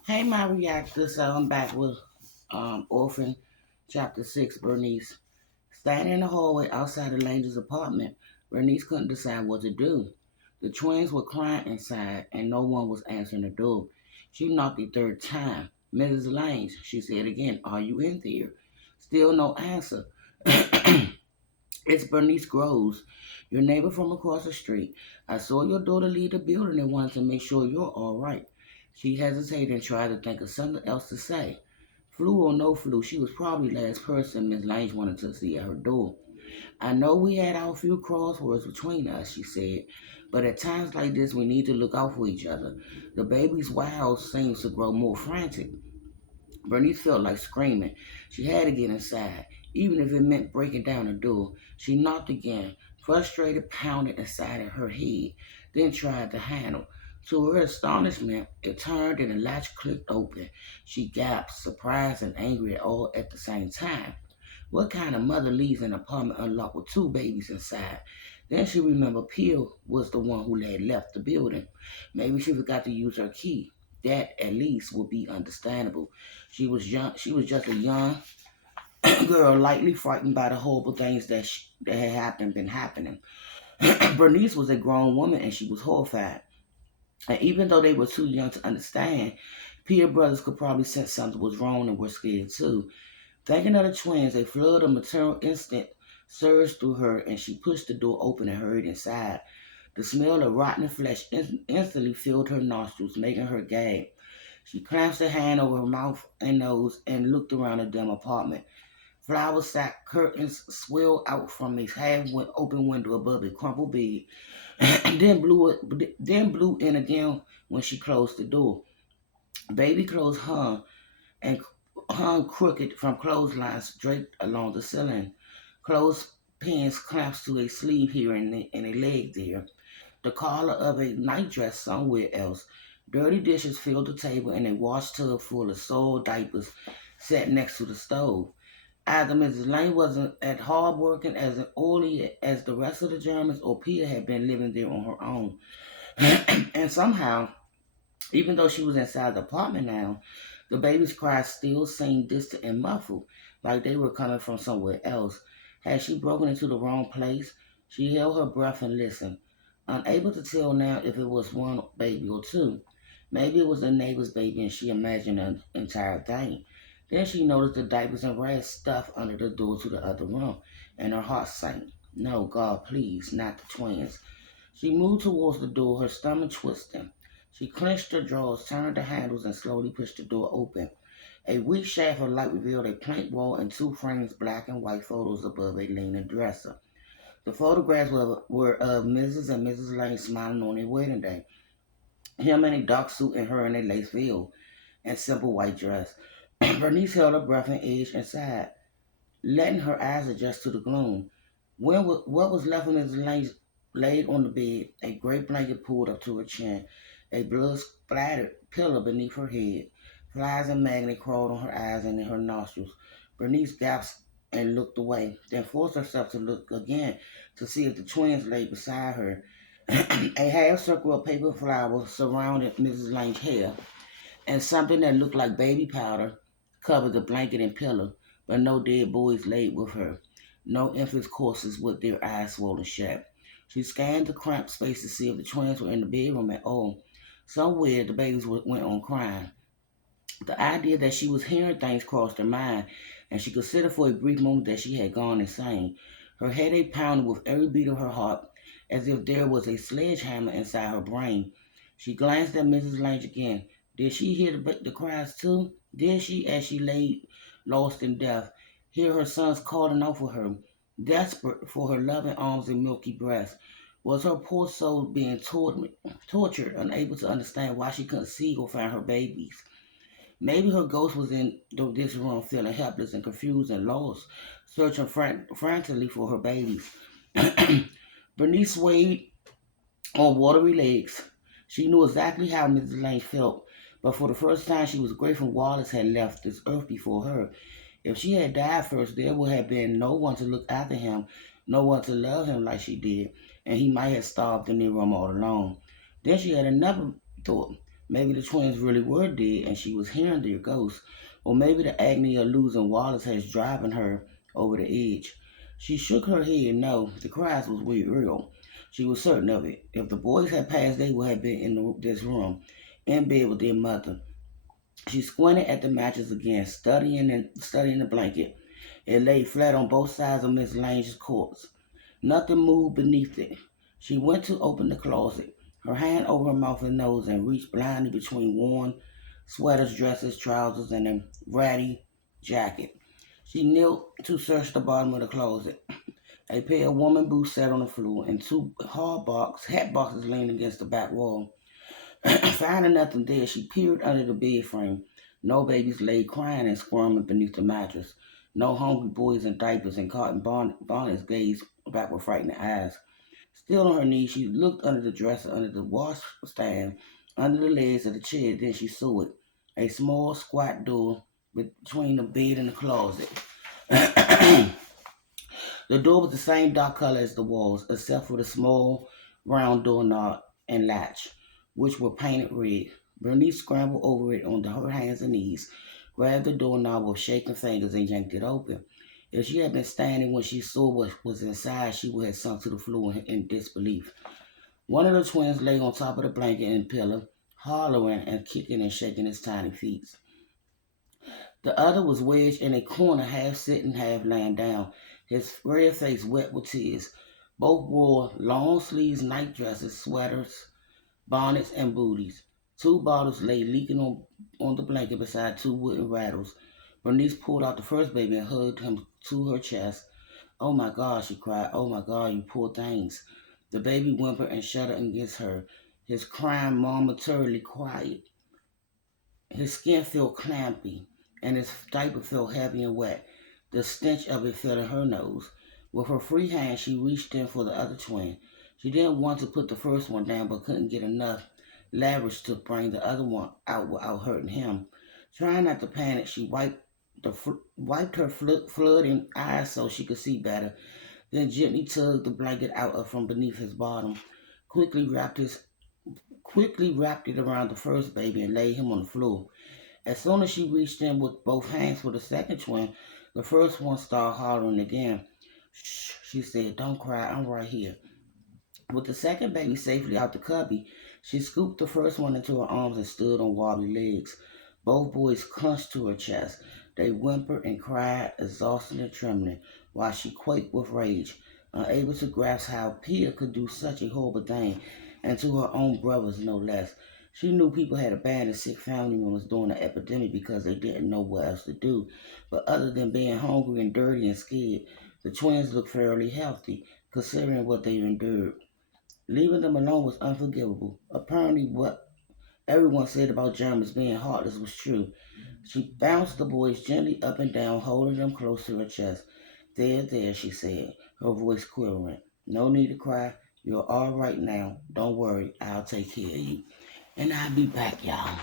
Hey, my reactor. So I'm back with Orphan, Chapter 6, Bernice. Standing in the hallway outside of Lange's apartment, Bernice couldn't decide what to do. The twins were crying inside, and no one was answering the door. She knocked the third time. Mrs. Lange, she said again, are you in there? Still no answer. It's Bernice Groves, your neighbor from across the street. I saw your daughter leave the building and wanted to make sure you're all right. She hesitated and tried to think of something else to say. Flu or no flu, she was probably the last person Miss Lange wanted to see at her door. I know we had our few crosswords between us, she said, but at times like this we need to look out for each other. The baby's wow seems to grow more frantic. Bernice felt like screaming. She had to get inside, even if it meant breaking down the door. She knocked again, frustrated, pounded inside of her head, then tried the handle. To her astonishment, it turned and the latch clicked open. She gasped, surprised and angry all at the same time. What kind of mother leaves an apartment unlocked with two babies inside? Then she remembered Peel was the one who had left the building. Maybe she forgot to use her key. That at least would be understandable. She was young. She was just a young girl, lightly frightened by the horrible things that had been happening. Bernice was a grown woman, and she was horrified. And even though they were too young to understand, Peter brothers could probably sense something was wrong and were scared too. Thinking of the twins, a flood of maternal instinct surged through her, and she pushed the door open and hurried inside. The smell of rotten flesh instantly filled her nostrils, making her gag. She clasped her hand over her mouth and nose and looked around the dim apartment. Flower sack curtains swirled out from a half open window above the crumpled bed, and then blew in again when she closed the door. Baby clothes and hung crooked from clotheslines draped along the ceiling. Clothespins clasped to a sleeve here and a leg there. The collar of a nightdress somewhere else. Dirty dishes filled the table and a wash tub full of soiled diapers sat next to the stove. Either Mrs. Lane wasn't as hard working as oily as the rest of the Germans, or Peter had been living there on her own. And somehow, even though she was inside the apartment now, the baby's cries still seemed distant and muffled, like they were coming from somewhere else. Had she broken into the wrong place? She held her breath and listened, unable to tell now if it was one baby or two. Maybe it was the neighbor's baby and she imagined the entire thing. Then she noticed the diapers and rags stuffed under the door to the other room, and her heart sank. No, God, please, not the twins. She moved towards the door, her stomach twisting. She clenched her jaws, turned the handles, and slowly pushed the door open. A weak shaft of light revealed a plank wall and two frames black and white photos above a leaning dresser. The photographs were of Mrs. Lane smiling on their wedding day. Him in a dark suit and her in a lace veil and simple white dress. Bernice held her breath and edged inside, letting her eyes adjust to the gloom. What was left of Mrs. Lane laid on the bed, a gray blanket pulled up to her chin, a blood-splattered pillow beneath her head. Flies and maggots crawled on her eyes and in her nostrils. Bernice gasped and looked away, then forced herself to look again to see if the twins lay beside her. A half circle of paper flowers surrounded Mrs. Lane's hair, and something that looked like baby powder covered the blanket and pillow, but no dead boys laid with her. No infants' corpses with their eyes swollen shut. She scanned the cramped space to see if the twins were in the bedroom at all. Somewhere the babies went on crying. The idea that she was hearing things crossed her mind, and she considered for a brief moment that she had gone insane. Her headache pounded with every beat of her heart, as if there was a sledgehammer inside her brain. She glanced at Mrs. Lange again. Did she hear the cries too? Did she, as she lay lost in death, hear her sons calling out for her, desperate for her loving arms and milky breast? Was her poor soul being tortured, unable to understand why she couldn't see or find her babies? Maybe her ghost was in this room feeling helpless and confused and lost, searching frantically for her babies. Bernice swayed on watery legs. She knew exactly how Mrs. Lane felt, but for the first time she was grateful Wallace had left this earth before her. If she had died first, there would have been no one to look after him, no one to love him like she did, and he might have starved in the room all alone. Then she had another thought. Maybe the twins really were dead and she was hearing their ghosts. Or maybe the agony of losing Wallace has driven her over the edge. She shook her head. No, the cries was real. She was certain of it. If the boys had passed, they would have been in this room, in bed with their mother. She squinted at the mattress again, studying the blanket. It lay flat on both sides of Miss Lange's corpse. Nothing moved beneath it. She went to open the closet, her hand over her mouth and nose, and reached blindly between worn sweaters, dresses, trousers, and a ratty jacket. She knelt to search the bottom of the closet. A pair of woman boots sat on the floor, and two hat boxes leaned against the back wall. Finding nothing there, she peered under the bed frame. No babies lay crying and squirming beneath the mattress. No hungry boys in diapers and cotton bonnets gazed back with frightened eyes. Still on her knees, she looked under the dresser, under the washstand, under the legs of the chair. Then she saw it. A small, squat door between the bed and the closet. The door was the same dark color as the walls, except for the small, round doorknob and latch, which were painted red. Bernice scrambled over it on her hands and knees, grabbed the doorknob with shaking fingers, and yanked it open. If she had been standing when she saw what was inside, she would have sunk to the floor in disbelief. One of the twins lay on top of the blanket and pillow, hollering and kicking and shaking his tiny feet. The other was wedged in a corner, half sitting, half lying down, his red face wet with tears. Both wore long sleeved night dresses, sweaters, bonnets, and booties. Two bottles lay leaking on the blanket beside two wooden rattles. Bernice pulled out the first baby and hugged him to her chest. "Oh my God," she cried. "Oh my God, you poor things." The baby whimpered and shuddered against her, his crying momentarily quiet. His skin felt clampy, and his diaper felt heavy and wet. The stench of it fell in her nose. With her free hand, she reached in for the other twin. She didn't want to put the first one down, but couldn't get enough leverage to bring the other one out without hurting him. Trying not to panic, she wiped her flooding eyes so she could see better, then gently tugged the blanket out from beneath his bottom, quickly wrapped his quickly wrapped it around the first baby and laid him on the floor. As soon as she reached in with both hands for the second twin, the first one started hollering again. "Shh," she said, "don't cry, I'm right here." With the second baby safely out the cubby, she scooped the first one into her arms and stood on wobbly legs. Both boys clutched to her chest. They whimpered and cried, exhausted and trembling, while she quaked with rage, unable to grasp how Pia could do such a horrible thing, and to her own brothers no less. She knew people had abandoned sick family members during the epidemic because they didn't know what else to do. But other than being hungry and dirty and scared, the twins looked fairly healthy, considering what they endured. Leaving them alone was unforgivable. Apparently, what everyone said about Germans being heartless was true. She bounced the boys gently up and down, holding them close to her chest. "There, there," she said, her voice quivering. "No need to cry. You're all right now. Don't worry. I'll take care of you." And I'll be back, y'all.